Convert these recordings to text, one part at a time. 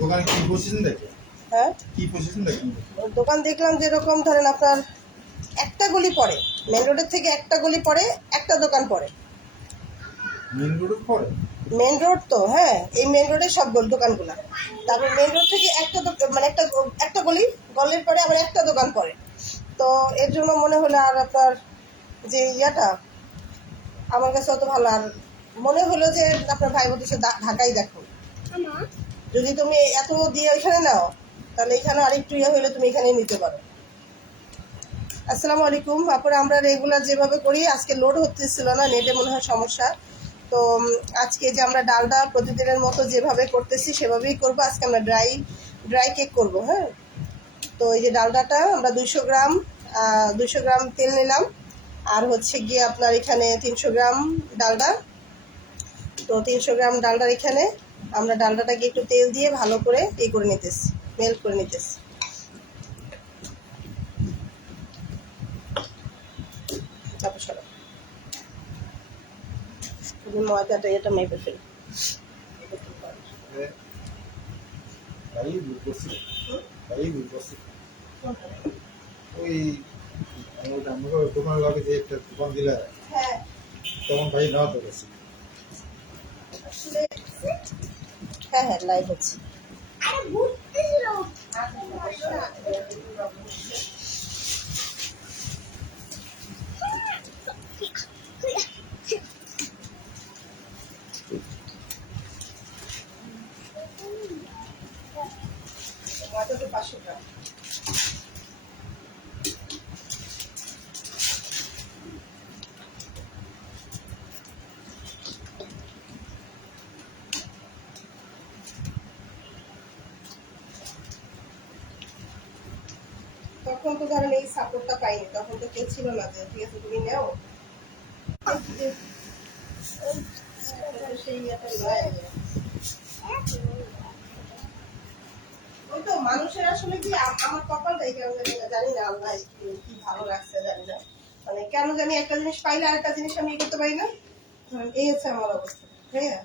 দোকানে কি বসেছেন দেখে? হ্যাঁ, কি বসেছেন দেখেন? দোকান দেখলাম যেরকম ধরেন আপনার একটা গলি পড়ে, মেন রোডের থেকে একটা গলি পড়ে, একটা দোকান পড়ে। মেন রোডের পরে? মেন রোড তো, হ্যাঁ, এই মেন রোডের সব দোকানগুলা। তারপর মেন রোড থেকে একটা মানে একটা গলির পরে আবার একটা দোকান পড়ে। তো এর জন্য মনে হলো আর আপনার যে ইয়াটা আমার কাছে অত ভালো আর মনে হলো যে আপনার ভাই বলতে ঢাকাই দেখো, যদি তুমি এত দিয়ে এখানে নাও তাহলে এখানে আরেকটু ইয়ে হলে তুমি এখানেই নিতে পারো। আসসালামু আলাইকুম। তারপরে আমরা রেগুলার যেভাবে করি, আজকে লোড হতেছিল না, নেটে মনে হয় সমস্যা। তো আজকে যে আমরা ডালটা প্রতিদিনের মতো যেভাবে করতেছি সেভাবেই করবো। আজকে আমরা ড্রাই কেক করব। হ্যাঁ, তো এই যে ডালডাটা আমরা 200 গ্রাম তেল নিলাম, আর হচ্ছে গিয়ে আপনার এখানে 300 গ্রাম ডালডা। তো 300 গ্রাম ডালডার এখানে আমরা ডালডাটাকে একটু তেল দিয়ে ভালো করে করে নিতেছি, মেল্ট করে নিতেছি। তারপর সরো ময়দাটা এটা মেপে ফেলি। ওই দোকান লাগে যে একটা দোকান দিলে হ্যাঁ, তখন ভাই না তো গেছি। হ্যাঁ হ্যাঁ, লাইভ হচ্ছে। ময়দাটা 500 গ্রাম। তখন তো ধরেন এই সাপোর্টটা পাইনি, তখন তো কেউ ছিল না যে ঠিক আছে তুমি নেও। সেই ইয়েটা নয়। ওই তো মানুষের আসলে কি আমার কপালটা এই কারণে জানি না, আল্লাহ কি ভালো লাগছে জানি না, মানে কেন জানি একটা জিনিস পাইলে আর একটা জিনিস আমি করতে পারি না। এই হচ্ছে আমার অবস্থা। হ্যাঁ,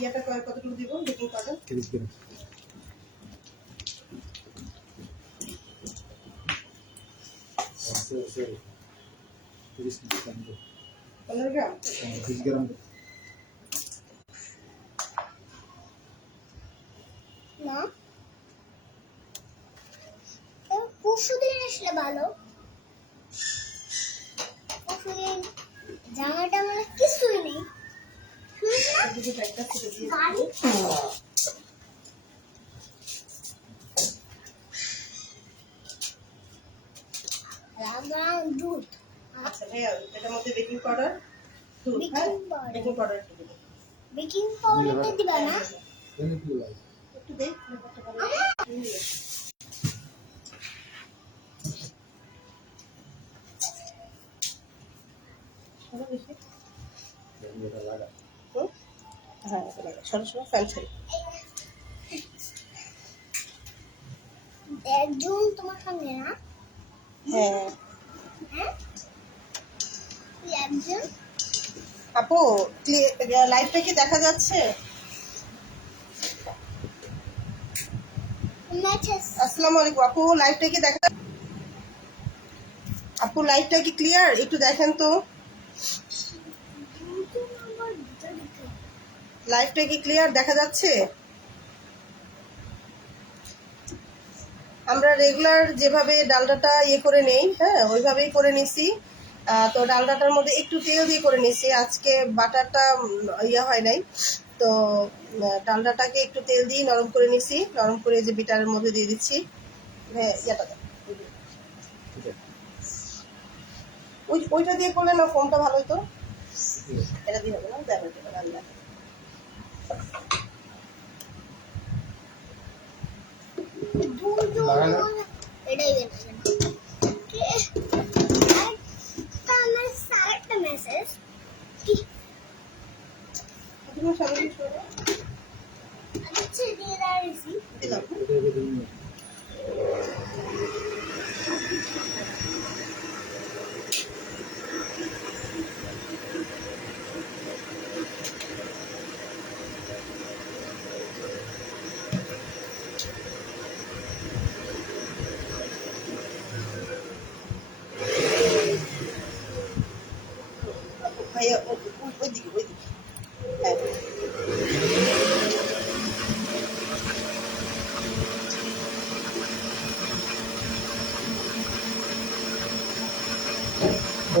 ইয়েটা কতটুকু দিব বেকিং পাউডার? 30 গ্রাম। 15 গ্রাম। 30 গ্রাম। না, পরশুদিন আসলে ভালো। পরশুদিন জামাটা মানে কিছুই নেই, গাড়ি দুধ। আচ্ছা ভাইয়া, এটার মধ্যে বেকিং পাউডার, দুধ, হ্যাঁ, বেকিং পাউডার একটু দিবেন। বেকিং পাউডারটা দিবা না? একটু দেই। হ্যাঁ, সরাসরি ফ্যান ছেড়ে। একজন তোমার সঙ্গে না? হ্যাঁ হ্যাঁ, একজন। আপু, লাইভটা কি দেখা যাচ্ছে? আসসালামু আলাইকুম আপু, লাইভটা কি দেখা, আপু লাইভটা কি ক্লিয়ার? একটু দেখেন তো লাইভটা কি ক্লিয়ার দেখা যাচ্ছে? আমরা রেগুলার যেভাবে ডালডাটা করে নেই, হ্যাঁ, ওইভাবেই করে নিছি। তো ডালডাটার মধ্যে একটু তেল দিয়ে করে নিছি, আজকে বাটারটা হয় নাই। তো ডালডাটাকে একটু তেল দিয়ে নরম করে নিছি, নরম করে যে বিটারের মধ্যে দিয়ে দিচ্ছি। হ্যাঁ, ওইটা দিয়ে করলে না ফোমটা ভালো হতো। এটা দিয়ে হবে না, দেখো এটাই একটা মেসেজ কি তুমি সামনে আচ্ছা দিয়ে দাঁড়িয়েছি। দিলাম।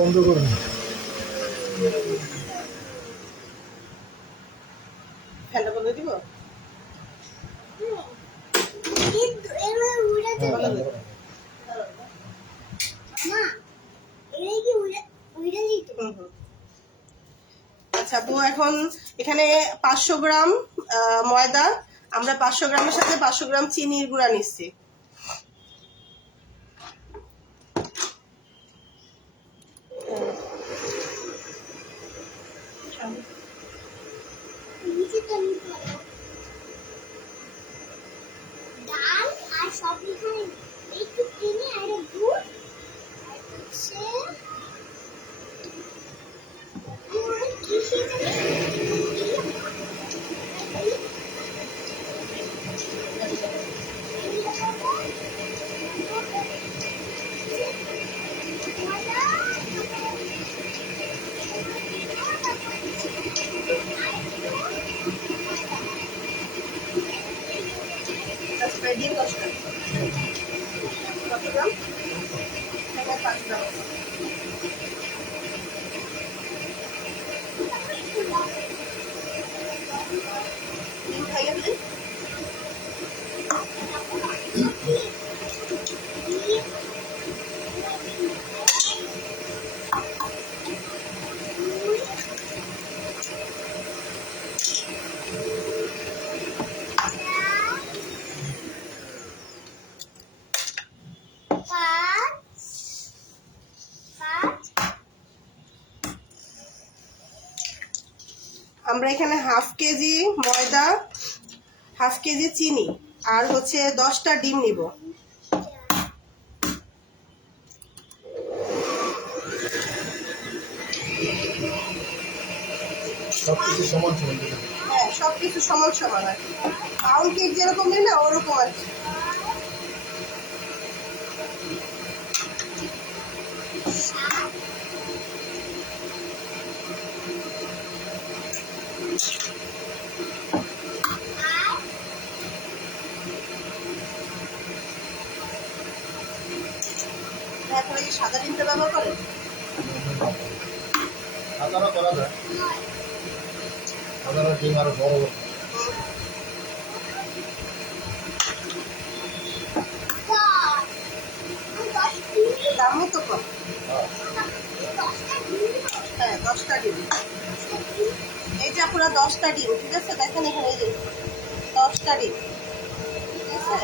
বন্ধ করুন। ফ্যানটা বন্ধ দিব? কিন্তু এবার উড়ে হ্যাঁ, যাবে। বন্ধ করুন। মা এগুলো কি উড়ে যেত? আচ্ছা আপু, এখন এখানে 500 গ্রাম ময়দা, আমরা 500 গ্রামের সাথে 500 গ্রাম চিনির গুঁড়া নিচ্ছি। নিচে তো নিতে হবে। ডাল আর সব এখানে একটু চিনি আর দুধ আর হচ্ছে কি সেটা তারপরে ডিম 10 গ্রাম। কত গ্রাম? এখানে 5 গ্রাম। ডিম খাইয়ে দিন। আমরা এখানে হাফ কেজি ময়দা, হাফ কেজি চিনি আর হচ্ছে 10টা ডিম নিব। সবকিছু সমান সমান দিবেন। হ্যাঁ, সবকিছু সমান সমান আর কি। পাউন্ড কেক যেরকম নেই না ওরকম আর কি। এখন এই সাদা ডিমটা ব্যবহার করেন? সাদারও করা যায়। সাদারও ডিম আরো বড় বড়। দামও তো কম। হ্যাঁ। হ্যাঁ, 10টা ডিম। এই যে পুরো 10টা ডিম, ঠিক আছে? দেখেন এখানে এই যে 10টা ডিম, ঠিক আছে?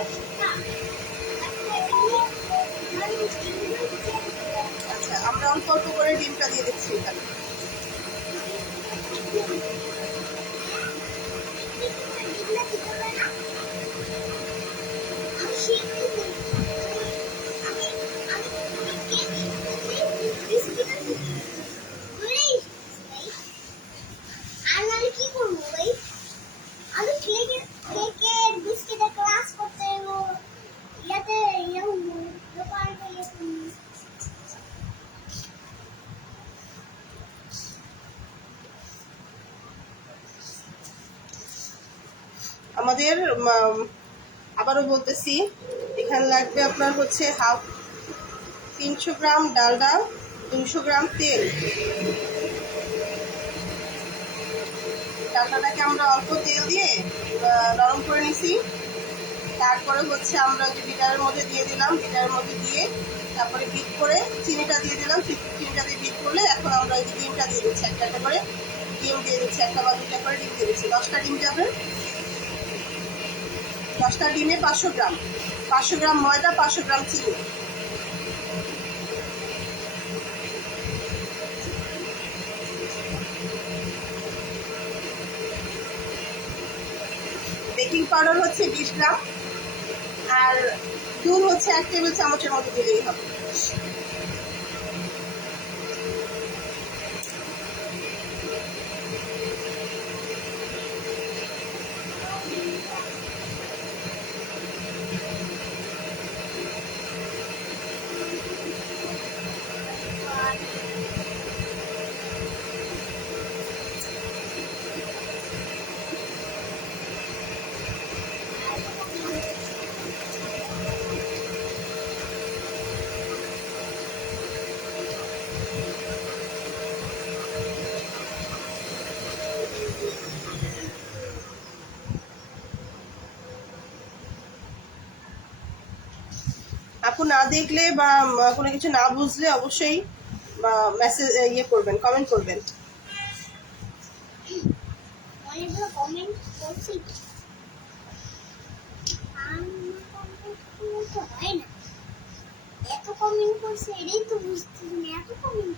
আচ্ছা, আমরা অল্প অল্প করে ডিমটা দিয়ে দিচ্ছি এখানে। কি করবো ভাই? আমি কেকের বিস্কিটের ক্লাস করতে ইয়াতে দোকানে আমাদের আবারও বলতেছি, এখানে লাগবে আপনার হচ্ছে 300 গ্রাম ডালডা, 200 গ্রাম তেল। ডালটাটাকে আমরা অল্প তেল দিয়ে নরম করে নিছি। তারপরে হচ্ছে আমরা যে বিটারের মধ্যে দিয়ে দিলাম, বিটারের মধ্যে দিয়ে তারপরে বিট করে চিনিটা দিয়ে দিলাম। চিনিটা দিয়ে বিট করলে এখন আমরা এই যে ডিমটা দিয়ে দিচ্ছি, একটা একটা করে ডিম দিয়ে দিচ্ছি, একটা বা দুটা করে ডিম দিয়ে দিচ্ছি। 10টা ডিম যাবে। 10টা ডিমে 500 গ্রাম, 500 গ্রাম ময়দা, 500 গ্রাম চিনি। বেকিং পাউডার হচ্ছে 20 গ্রাম আর দুধ হচ্ছে 1 টেবিল চামচের মতো দিলেই হবে। কাকু না দেখলে বা কোনো কিছু না বুঝলে অবশ্যই মেসেজ করবেন, কমেন্ট করবেন। অনেকগুলো কমেন্ট করছি তো হয় না, এত কমেন্ট করছে এটাই তো বুঝতেছি না, এত কমেন্ট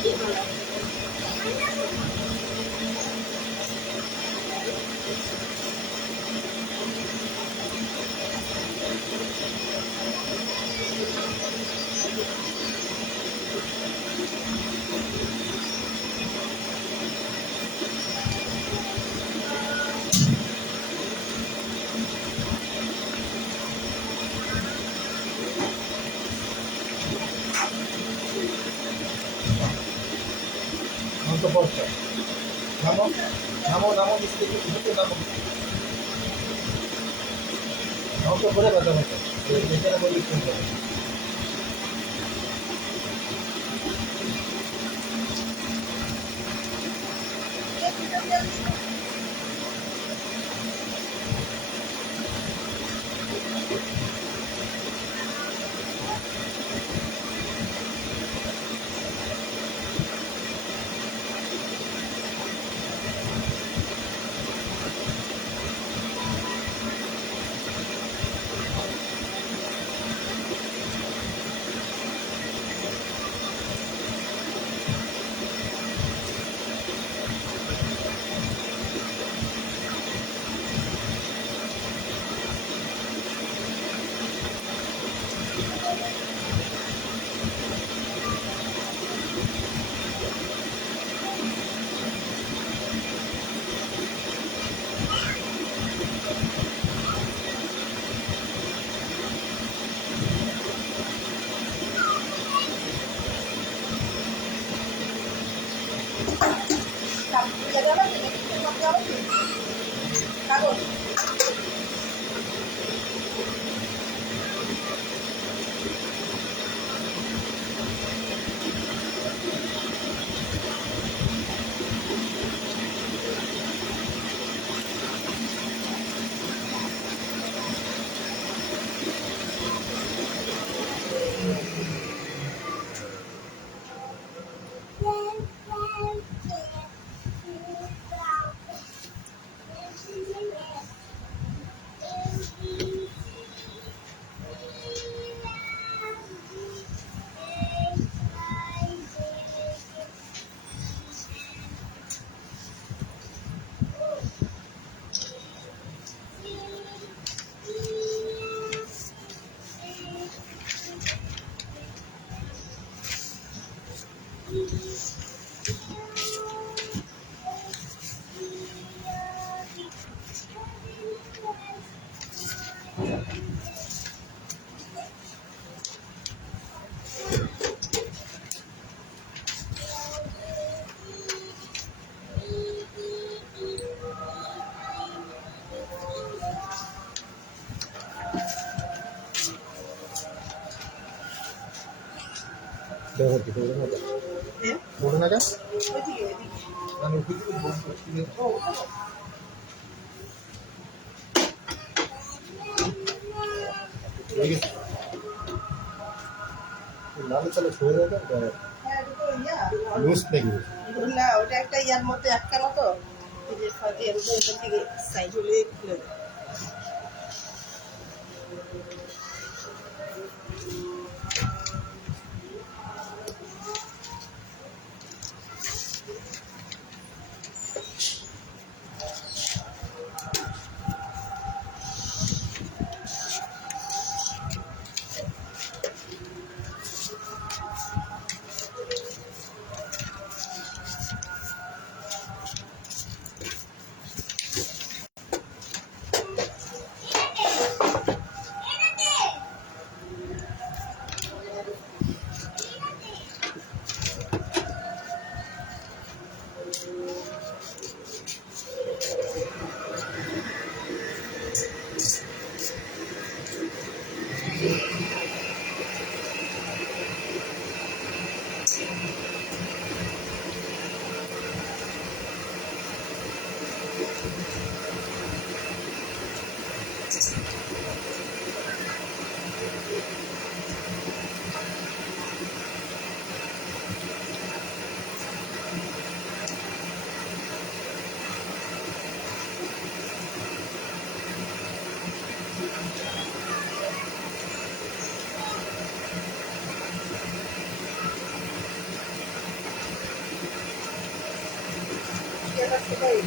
কি করা। অন্ত পড়ছে নামো নামো নামো নিচে নিচে নামো অন্ত করে কথা বলতে এখানে বলি ফোন করো কাগজ বলে না যা ওইদিকে ওইদিকে আমি কিছু বলতে ঠিক আছে লাল তাহলে সরে যাবে হ্যাঁ এটা তো লুজ নাকি না ওটা একটা ইয়ার মধ্যে আটকানো তো এই যে এর উপর এটা থেকে সাইড হলে খুলে যায়। সেটাই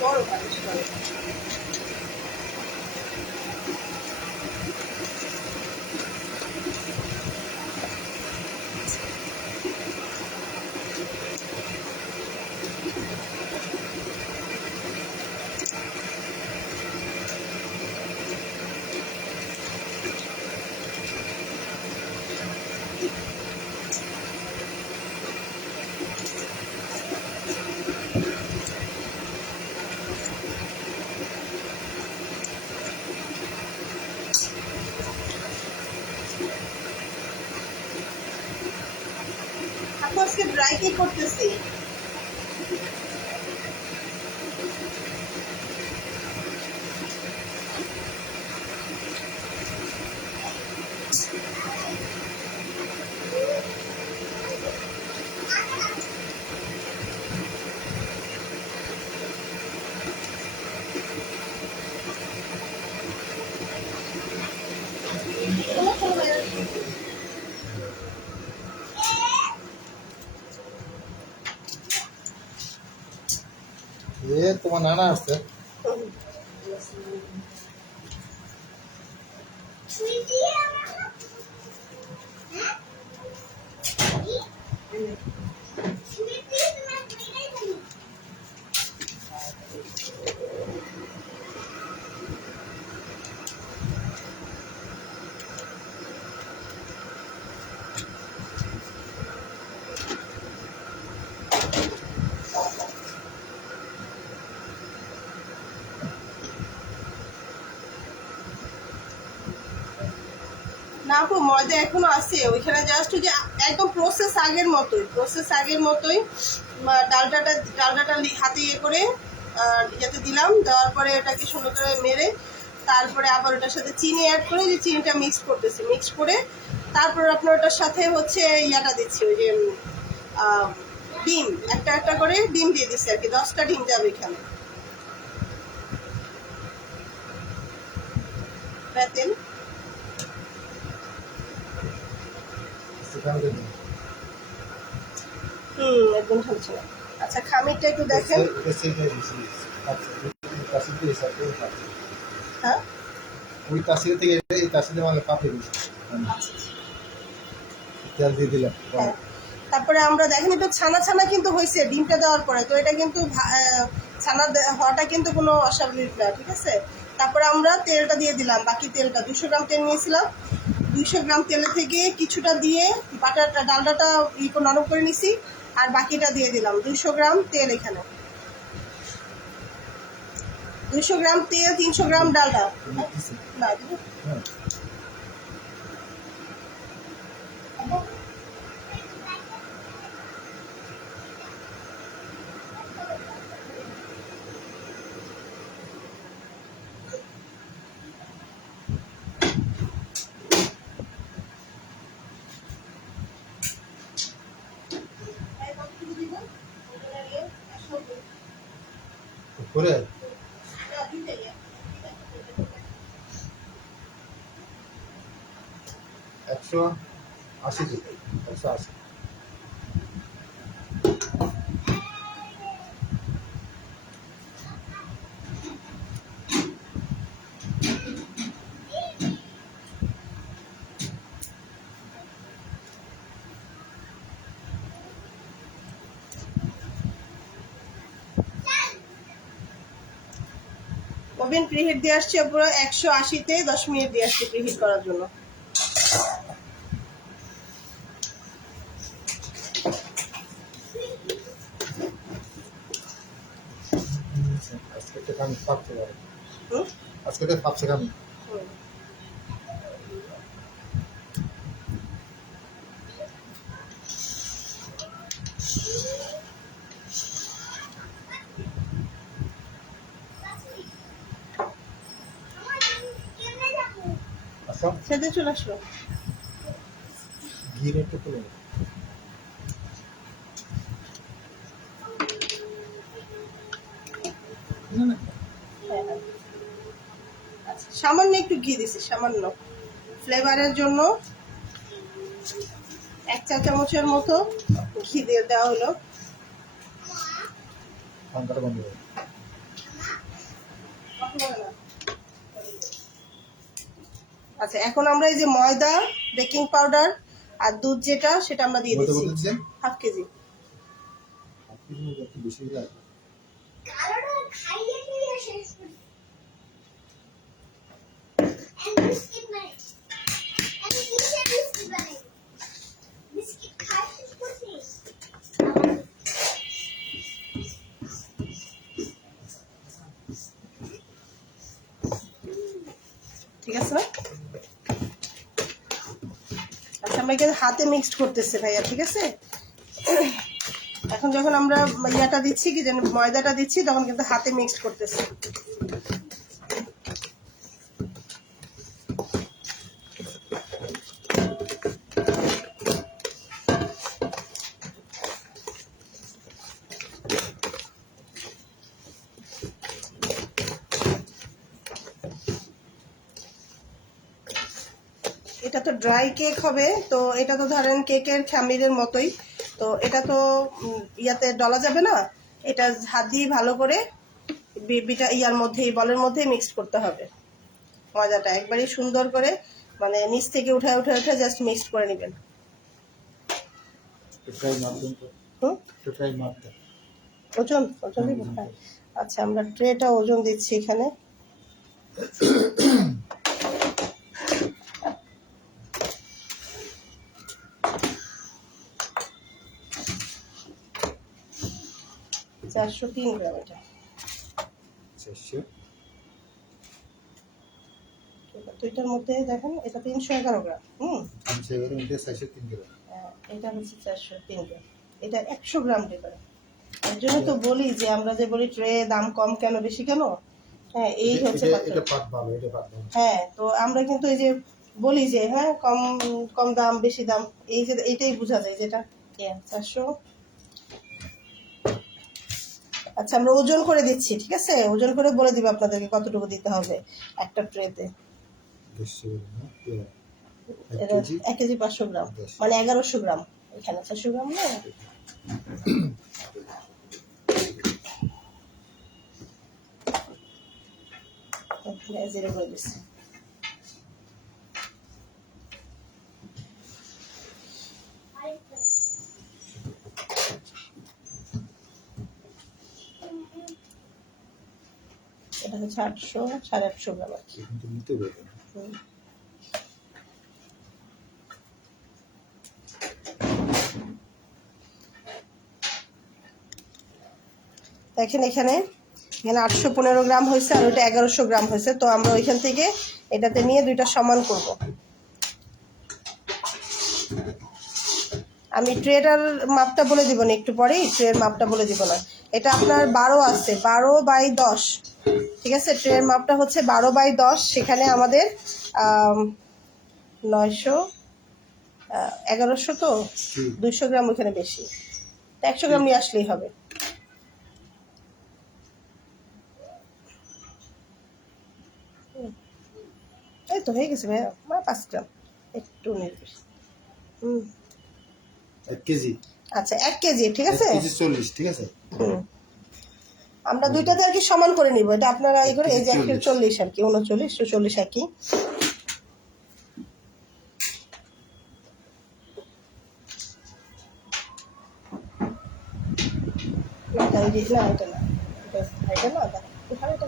বড় পালিশ করে। আপু আজকে ড্রাই কেক করতেছি। তোমার নানা আসছে। সুইটি সুইটি তোমার কইরাই জানি না আপু ময়দা এখনো আছে ওইখানে, জাস্ট যে একদম প্রসেস আগের মতোই ডালটাটা হাতে ইয়ে করে ইয়েতে দিলাম, দেওয়ার পরে ওটাকে সুন্দর করে মেরে তারপরে আবার ওটার সাথে চিনি অ্যাড করে যে চিনিটা মিক্স করতেছি, মিক্স করে তারপর আপনার ওটার সাথে হচ্ছে ইয়াটা দিচ্ছি, ওই যে ডিম একটা একটা করে ডিম দিয়ে দিচ্ছি আর কি, 10টা ডিম যাবে এখানে। তেল একদম ঢালছে না। আচ্ছা খামিরটা একটু দেখেন। হ্যাঁ ওই তাসির থেকে এই তাসিরে মানে পাপড়ি দিয়েছি, তেল দিয়ে দিলাম। হ্যাঁ তারপরে আমরা দেখেন একটু ছানা ছানা কিন্তু হয়েছে ডিমটা দেওয়ার পরে, তো এটা কিন্তু ছানা হওয়াটা কিন্তু কোনো অস্বাভাবিক না, ঠিক আছে। তারপরে আমরা তেলটা দিয়ে দিলাম, বাকি তেলটা 200 গ্রাম তেল নিয়েছিলাম, 200 গ্রাম তেলের থেকে কিছুটা দিয়ে বাটারটা ডালডাটা নরম করে নিছি, আর বাকিটা দিয়ে দিলাম 200 গ্রাম তেল এখানে, 200 গ্রাম তেল 300 গ্রাম ডালডা না দিব। করে 180 180 ওভেন প্রিহিট দিয়ে আসছে পুরো 180-তে 10 মিনিট দিয়ে আসছে প্রিহিট করার জন্য। আজকে তো আমি ভাবতে পারি, হুম? আজকে তো ভাবছি আমি হুম। আচ্ছা ছেদে চলে আসলো। ঘি একটু তুলে নেব। না না হ্যাঁ, হ্যাঁ। আচ্ছা, সামান্য একটু ঘি দিছি, সামান্য ফ্লেভারের জন্য 1 চা চামচের মতো ঘি দিয়ে দেওয়া হলো। পাঙ্কাটা বন্ধ করে আচ্ছা, এখন আমরা এই যে ময়দা, বেকিং পাউডার আর দুধ যেটা সেটা আমরা দিয়ে বলতে দিচ্ছি বলতেছেন 1/2 কেজি। আপনি একটু বেশি লাগে কালোটা খাইয়ে দিয়ে শেষ করছি। And biscuit বানাই। And কিসের biscuit বানাই? Biscuit খাই শেষ করছি। ঠিক আছে না? আচ্ছা, আমরা এখানে হাতে মিক্সড করতেছি ভাইয়া, ঠিক আছে? এখন যখন আমরা ইয়াটা দিচ্ছি, কি যেন ময়দাটা দিচ্ছি, তখন কিন্তু হাতে মিক্সড করতেছি। এটা তো ড্রাই কেক হবে, তো এটা তো ধরেন কেকের খামিরের মতোই, তো এটা তো ইয়াতে ডলা যাবে না। এটা হাত দিয়ে ভালো করে বিটা ইয়ার মধ্যে, বলের মধ্যে মিক্সড করতে হবে। ময়দাটা একবারই সুন্দর করে, মানে নিচ থেকে উঠায় উঠায় উঠায় জাস্ট মিক্সড করে নেবেন। একটাই মাধ্যম তো হুম? একটাই মাধ্যম ওজন ওজন দিব? হ্যাঁ। আচ্ছা, আমরা ট্রেটা ওজন দিচ্ছি এখানে। $403 গ্রাম এটা। 400 তো এটার মধ্যে দেখেন এটা 311 গ্রাম। 311 মধ্যে 403 গ্রাম এটা হচ্ছে 403 গ্রাম। এটা 100 গ্রাম ডিফারেন্স। এর জন্য তো বলি যে আমরা যে বলি ট্রে দাম কম কেন বেশি কেন, হ্যাঁ এই হচ্ছে এটা কথা। এটা পাট ভালো, এটা পাট ভালো। হ্যাঁ, তো আমরা কিন্তু এই যে বলি যে হ্যাঁ কম কম দাম বেশি দাম, এই যে এটাই বোঝা যায় যেটা 400। আচ্ছা, আমরা ওজন করে দিচ্ছি, ঠিক আছে? ওজন করে বলে দিব আপনাদেরকে কতটুকু দিতে হবে একটা ট্রেতে। 200 গ্রাম না? এক এটা কেজি 1 কেজি 500 গ্রাম, 10 মানে 1100 গ্রাম। এখানে 400 গ্রাম না। এখানে 0 করে দিচ্ছি। আরেকটা। এটা হচ্ছে 800, 850 গ্রাম আর কি। কিন্তু নিতে পারবে না। হুম। দেখেন এখানে এখানে 815 গ্রাম হয়েছে আর ওইটা 1100 গ্রাম হয়েছে, তো আমরা ওইখান থেকে এটাতে নিয়ে দুইটা সমান করব। আমি ট্রেটার মাপটা বলে দিব না, একটু পরেই ট্রের মাপটা বলে দিব না। এটা আপনার 12 আছে, 12/10, ঠিক আছে? ট্রের মাপটা হচ্ছে 12/10। সেখানে আমাদের 900 1100, তো 200 গ্রাম ওইখানে বেশি, 100 গ্রাম নিয়ে আসলেই হবে। এই তো হয়ে গেছে ভাইয়া, 5 গ্রাম একটু নির্বিশ। হুম। 1 কেজি আচ্ছা, 1 কেজি, ঠিক 1 আছে? কেজি 40, ঠিক আছে? হুম। আমরা দুইটাতে আর কি সমান করে নিব, এটা আপনারা এই করে, এই যে 140 আর কি, 39 তো 40 আর কি। এটা না, এটা না, এটা না, এটা কোথায় এটা?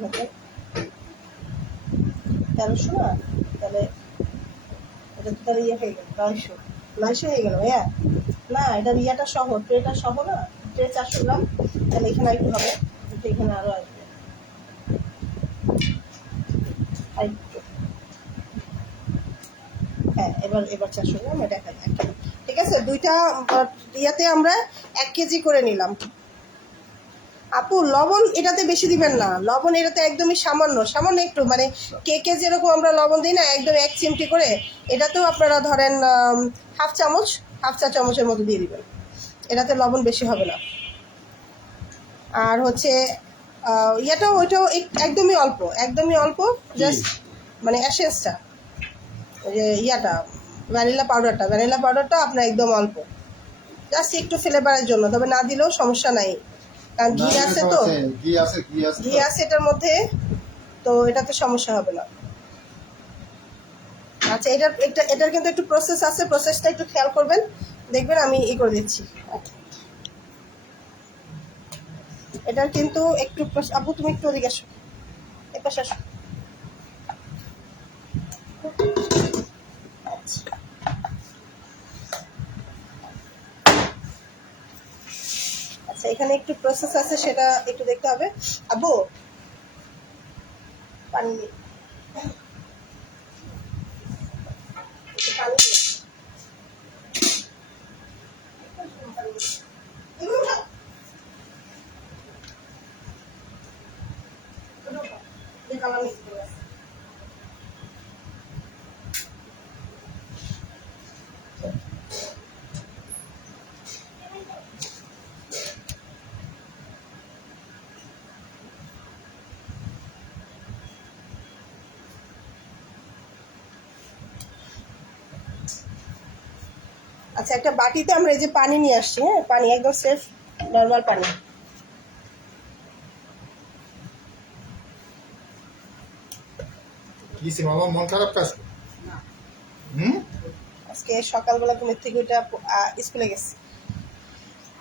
1300 না, তাহলে এটা তো তাহলে ইয়ে হয়ে গেল 900 হয়ে গেল ভাইয়া। না, এটা ইয়াটা সহ, ট্রেটা সহ না, ট্রে 400 গ্রাম, তাহলে এখানে একটু হবে, এখানে আরও আসবে আরেকটু। হ্যাঁ, এবার 400 গ্রাম এটা ঠিক আছে। দুইটা ইয়াতে আমরা 1 কেজি করে নিলাম। আপু লবণ এটাতে বেশি দিবেন না, লবণ এটাতে একদমই সামান্য সামান্য একটু, মানে কেকে যেরকম আমরা লবণ দিই না, একদম 1 চিমটি করে, এটাতেও আপনারা ধরেন হাফ চা চামচের মতো দিয়ে দিবেন, এটাতে লবণ বেশি হবে না। আর হচ্ছে ইয়াটাও ওইটাও একদমই অল্প জাস্ট, মানে অ্যাসেন্সটা, যে ইয়াটা ভ্যানিলা পাউডারটা আপনার একদম অল্প, জাস্ট একটু ফ্লেভারের জন্য, তবে না দিলেও সমস্যা নাই, কারণ ঘি আছে তো, ঘি আছে এটার মধ্যে, তো এটাতে সমস্যা হবে না। আচ্ছা, এটার কিন্তু একটু প্রসেস আছে, প্রসেসটা একটু খেয়াল করবেন, দেখবেন আমি করে দিচ্ছি। এটার কিন্তু একটু আপু তুমি একটু ওদিকে আসো, এপাশে আসো। আচ্ছা, এখানে একটু প্রসেস আছে, সেটা একটু দেখতে হবে। আব্বু পানি দিই। আচ্ছা, একটা বাটিতে আমরা এই যে পানি নিয়ে আসছি, হ্যাঁ, পানি একদম সেফ নর্মাল পানি। মামা মন খারাপ কাজ? আজকে সকালবেলা ঘুমের থেকে ওইটা স্কুলে গেছে,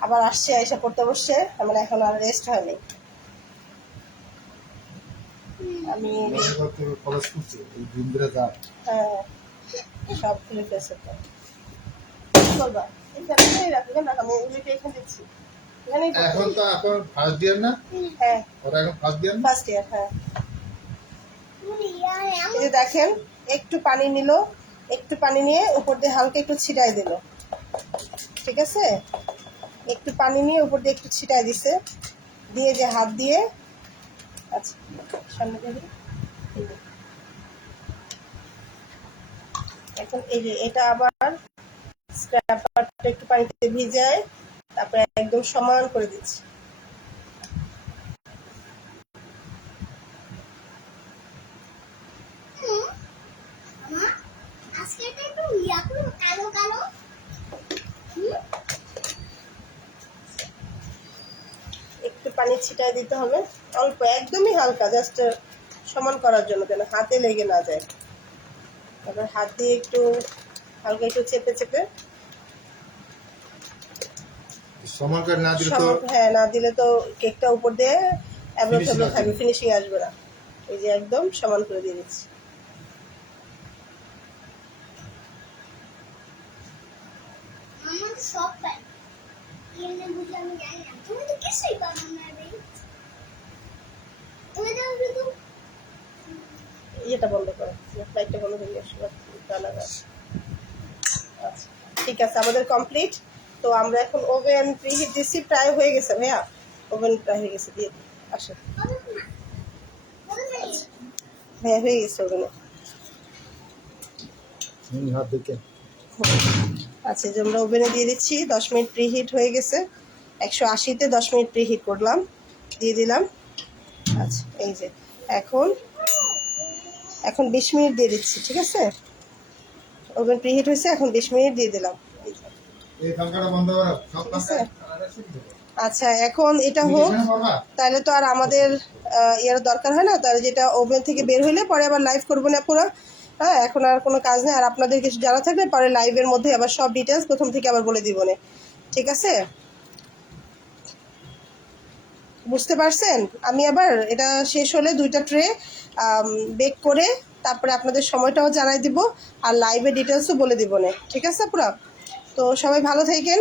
আবার আসছে, এসে পড়তে বসছে, আমার এখন আর রেস্ট হয়নি। আমি কলেজ করছি এই দিন ধরে যা, হ্যাঁ সব খুলে ফেলছে। তো কি করবা, এখানে রাখবেন না, আমি উল্লিটা এখানে দিচ্ছি, এখানেই এখন তো এখন ফার্স্ট ইয়ার না? হ্যাঁ, ওরা এখন ফার্স্ট ইয়ার, ফার্স্ট ইয়ার। হ্যাঁ, এই যে দেখেন, একটু পানি নিল, একটু পানি নিয়ে উপর দিয়ে হালকা একটু ছিটাই দিল, ঠিক আছে, একটু পানি নিয়ে উপর দিয়ে একটু ছিটাই দিছে, দিয়ে যে হাত দিয়ে, আচ্ছা সামনে দেবে। এখন এই যে এটা আবার স্ক্র্যাপারটা একটু পানিতে ভিজায়, তারপরে একদম সমান করে দিচ্ছি। একটু পানি ছিটাই দিতে হবে, অল্প, একদমই হালকা, জাস্ট সমান করার জন্য, যেন হাতে লেগে না যায়। তারপর হাত দিয়ে একটু হালকা একটু চেপে চেপে, সমান করে না দিলে তো, হ্যাঁ, না দিলে তো কেকটা উপর দিয়ে এবড়ো খেবড়ো থাকবে, ফিনিশিং আসবে না। এই যে একদম সমান করে দিয়ে দিচ্ছি। ইয়েটা বন্ধ করো, লাইটটা বন্ধ করে দিয়ে আসো। আচ্ছা, ঠিক আছে, আমাদের কমপ্লিট। তো আমরা এখন ওভেন প্রিহিট দিচ্ছি, প্রায় হয়ে গেছে ভাইয়া, ওভেন প্রায় হয়ে গেছে, দিয়ে আসো ভাইয়া, হয়ে গেছে ওভেনে। হাত দেখে আচ্ছা, যে আমরা ওভেনে দিয়ে দিচ্ছি, 10 মিনিট প্রিহিট হয়ে গেছে, 180-তে 10 মিনিট প্রিহিট করলাম, দিয়ে দিলাম। আচ্ছা, এই যে এখন 20 মিনিট দিয়ে দিচ্ছি, ঠিক আছে, ওভেন প্রিহিট হয়েছে, এখন 20 মিনিট দিয়ে দিলাম। এই কামকাটা বন্ধ করো, সব ঠিক আছে। কামকা। আচ্ছা, এখন এটা হোক, তাহলে তো আর আমাদের ইয়ার দরকার হয় না, তাহলে যেটা ওভেন থেকে বের হইলে পরে আবার লাইভ করবো না পুরো, হ্যাঁ, এখন আর কোনো কাজ নেই। আর আপনাদের কিছু জানা থাকলে পরে লাইভের মধ্যে আবার সব ডিটেলস প্রথম থেকে আবার বলে দিব না, ঠিক আছে। বুঝতে পারছেন? আমি আবার এটা শেষ হলে 2টা ট্রে বেক করে তারপরে আপনাদের সময়টাও জানাই দিব, আর লাইভে ডিটেলসও বলে দিব না, ঠিক আছে পুরো? তো সবাই ভালো থাকেন,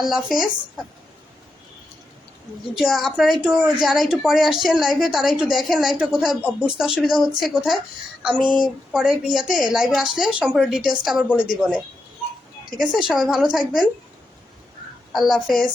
আল্লাহ হাফেজ। আপনারা একটু, যারা একটু পরে আসছেন লাইভে, তারা একটু দেখেন লাইভটা কোথায় বুঝতে অসুবিধা হচ্ছে কোথায়। আমি পরে ইয়াতে লাইভে আসলে সম্পূর্ণ ডিটেলসটা আবার বলে দিব না, ঠিক আছে? সবাই ভালো থাকবেন, আল্লাহ হাফেজ।